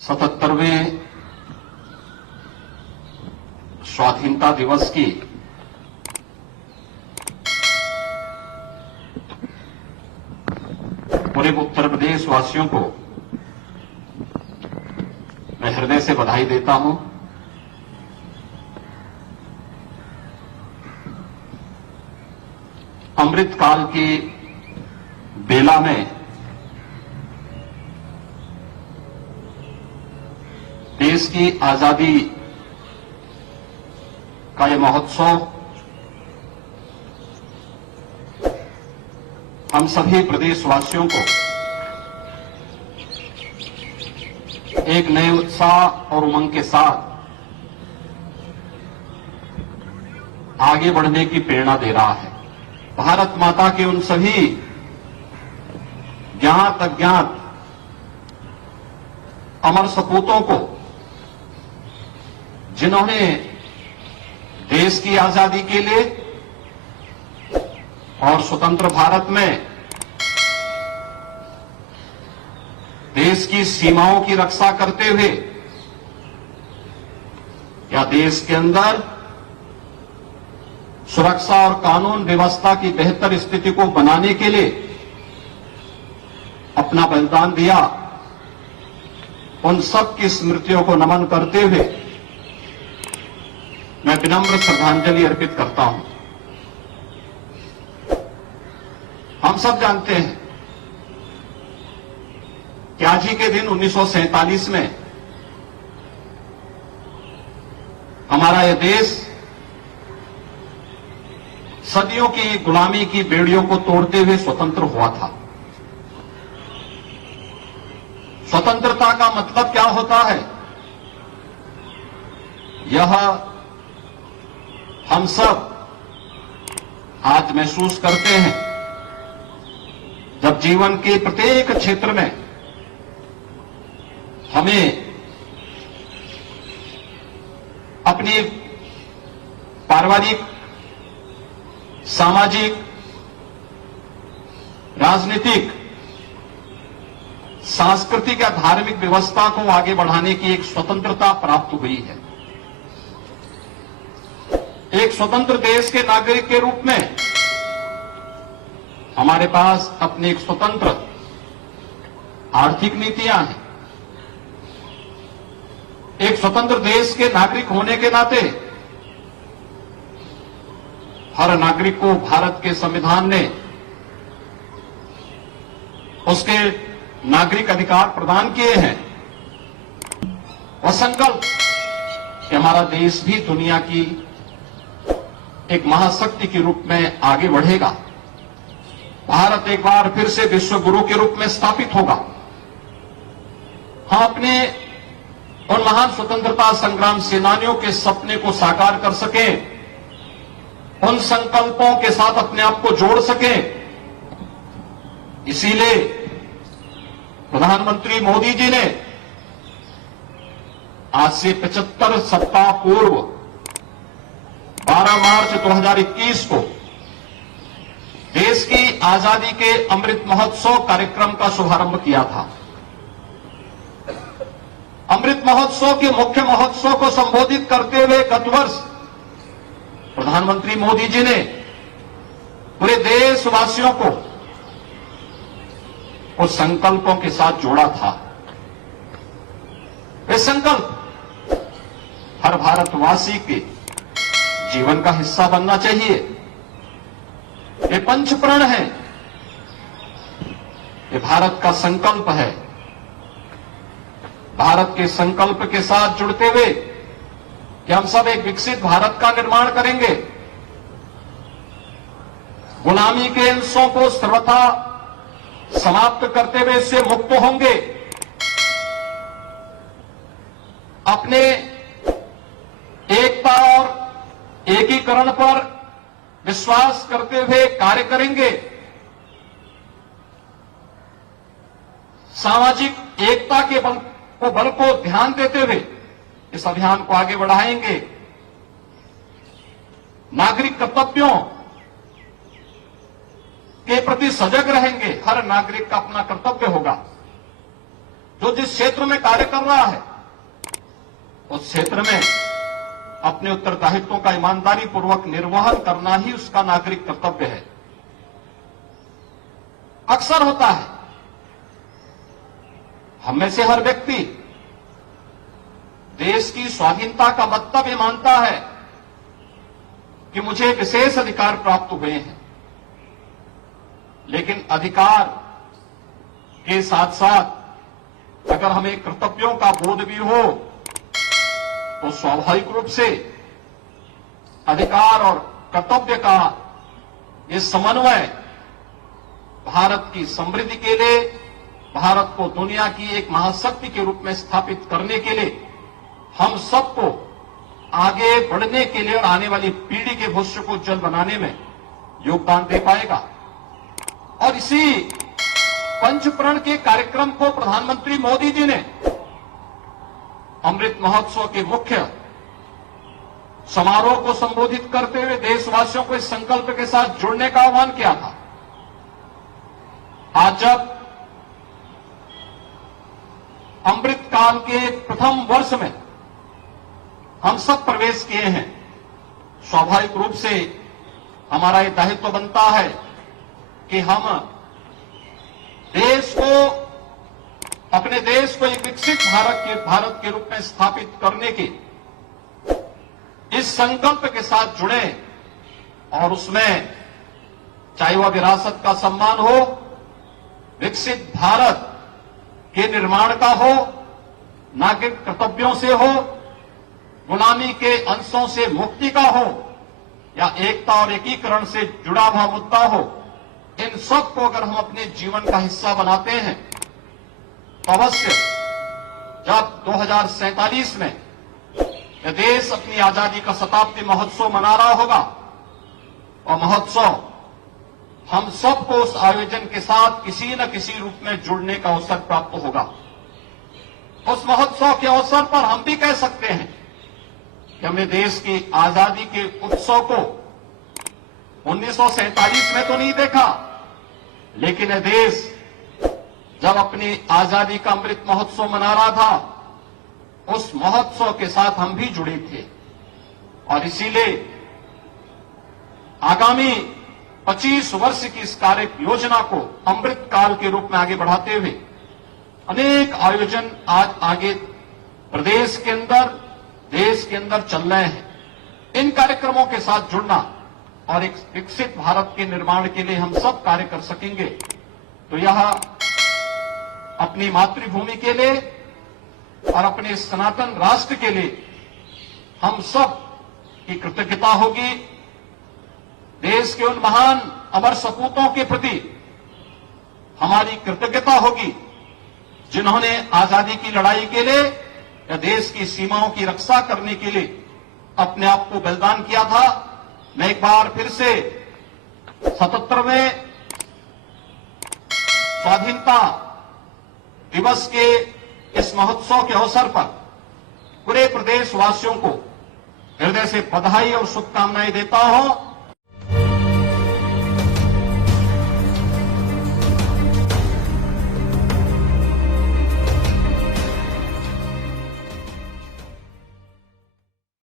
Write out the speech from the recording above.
77वें स्वाधीनता दिवस की पूरे उत्तर प्रदेश वासियों को मैं हृदय से बधाई देता हूं। अमृतकाल की बेला में देश की आजादी का यह महोत्सव हम सभी प्रदेशवासियों को एक नए उत्साह और उमंग के साथ आगे बढ़ने की प्रेरणा दे रहा है। भारत माता के उन सभी ज्ञात अज्ञात अमर सपूतों को जिन्होंने देश की आजादी के लिए और स्वतंत्र भारत में देश की सीमाओं की रक्षा करते हुए या देश के अंदर सुरक्षा और कानून व्यवस्था की बेहतर स्थिति को बनाने के लिए अपना बलिदान दिया, उन सब की स्मृतियों को नमन करते हुए मैं विनम्र श्रद्धांजलि अर्पित करता हूं। हम सब जानते हैं कि आज ही के दिन 1947 में हमारा यह देश सदियों की गुलामी की बेड़ियों को तोड़ते हुए स्वतंत्र हुआ था। स्वतंत्रता का मतलब क्या होता है, यह हम सब आज महसूस करते हैं जब जीवन के प्रत्येक क्षेत्र में हमें अपनी पारिवारिक, सामाजिक, राजनीतिक, सांस्कृतिक या धार्मिक व्यवस्था को आगे बढ़ाने की एक स्वतंत्रता प्राप्त हुई है। एक स्वतंत्र देश के नागरिक के रूप में हमारे पास अपनी एक स्वतंत्र आर्थिक नीतियां हैं। एक स्वतंत्र देश के नागरिक होने के नाते हर नागरिक को भारत के संविधान ने उसके नागरिक अधिकार प्रदान किए हैं। और संकल्प कि हमारा देश भी दुनिया की एक महाशक्ति के रूप में आगे बढ़ेगा। भारत एक बार फिर से विश्व गुरु के रूप में स्थापित होगा। हम अपने उन महान स्वतंत्रता संग्राम सेनानियों के सपने को साकार कर सकें, उन संकल्पों के साथ अपने आप को जोड़ सकें। इसीलिए प्रधानमंत्री मोदी जी ने आज से 75 सप्ताह पूर्व 12 मार्च 2021 को देश की आजादी के अमृत महोत्सव कार्यक्रम का शुभारंभ किया था। अमृत महोत्सव के मुख्य महोत्सव को संबोधित करते हुए गत वर्ष प्रधानमंत्री मोदी जी ने पूरे देशवासियों को उस संकल्पों के साथ जोड़ा था। वे संकल्प हर भारतवासी के जीवन का हिस्सा बनना चाहिए। ये पंचप्रण है, ये भारत का संकल्प है। भारत के संकल्प के साथ जुड़ते हुए कि हम सब एक विकसित भारत का निर्माण करेंगे, गुलामी के अंशों को सर्वथा समाप्त करते हुए इससे मुक्त होंगे, अपने एकता और एकीकरण पर विश्वास करते हुए कार्य करेंगे, सामाजिक एकता के बल को ध्यान देते हुए इस अभियान को आगे बढ़ाएंगे, नागरिक कर्तव्यों के प्रति सजग रहेंगे। हर नागरिक का अपना कर्तव्य होगा जो जिस क्षेत्र में कार्य कर रहा है उस क्षेत्र में अपने उत्तरदायित्वों का ईमानदारी पूर्वक निर्वहन करना ही उसका नागरिक कर्तव्य है। अक्सर होता है हम में से हर व्यक्ति देश की स्वाधीनता का मतलब ये मानता है कि मुझे विशेष अधिकार प्राप्त हुए हैं, लेकिन अधिकार के साथ साथ अगर हमें कर्तव्यों का बोध भी हो तो स्वाभाविक रूप से अधिकार और कर्तव्य का ये समन्वय भारत की समृद्धि के लिए, भारत को दुनिया की एक महाशक्ति के रूप में स्थापित करने के लिए, हम सबको आगे बढ़ने के लिए और आने वाली पीढ़ी के भविष्य को उज्जवल बनाने में योगदान दे पाएगा। और इसी पंचप्रण के कार्यक्रम को प्रधानमंत्री मोदी जी ने अमृत महोत्सव के मुख्य समारोह को संबोधित करते हुए देशवासियों को इस संकल्प के साथ जुड़ने का आह्वान किया था। आज जब अमृत काल के प्रथम वर्ष में हम सब प्रवेश किए हैं, स्वाभाविक रूप से हमारा ये दायित्व बनता है कि हम देश को, अपने देश को एक विकसित भारत के रूप में स्थापित करने के इस संकल्प के साथ जुड़े और उसमें चाहे वह विरासत का सम्मान हो, विकसित भारत के निर्माण का हो, नागरिक कर्तव्यों से हो, गुलामी के अंशों से मुक्ति का हो या एकता और एकीकरण से जुड़ा हुआ मुद्दा हो, इन सब को अगर हम अपने जीवन का हिस्सा बनाते हैं तो अवश्य जब 2047 में यह देश अपनी आजादी का शताब्दी महोत्सव मना रहा होगा और महोत्सव हम सबको उस आयोजन के साथ किसी न किसी रूप में जुड़ने का अवसर प्राप्त होगा। उस महोत्सव के अवसर पर हम भी कह सकते हैं कि हमने देश की आजादी के उत्सव को 1947 में तो नहीं देखा, लेकिन यह देश जब अपनी आजादी का अमृत महोत्सव मना रहा था उस महोत्सव के साथ हम भी जुड़े थे। और इसीलिए आगामी 25 वर्ष की इस कार्य योजना को अमृत काल के रूप में आगे बढ़ाते हुए अनेक आयोजन आज आगे प्रदेश के अंदर, देश के अंदर चल रहे हैं। इन कार्यक्रमों के साथ जुड़ना और एक विकसित भारत के निर्माण के लिए हम सब कार्य कर सकेंगे तो यह अपनी मातृभूमि के लिए और अपने सनातन राष्ट्र के लिए हम सब की कृतज्ञता होगी। देश के उन महान अमर सपूतों के प्रति हमारी कृतज्ञता होगी जिन्होंने आजादी की लड़ाई के लिए या देश की सीमाओं की रक्षा करने के लिए अपने आप को बलिदान किया था। मैं एक बार फिर से 77वें स्वाधीनता दिवस के इस महोत्सव के अवसर पर पूरे प्रदेशवासियों को हृदय से बधाई और शुभकामनाएं देता हूं।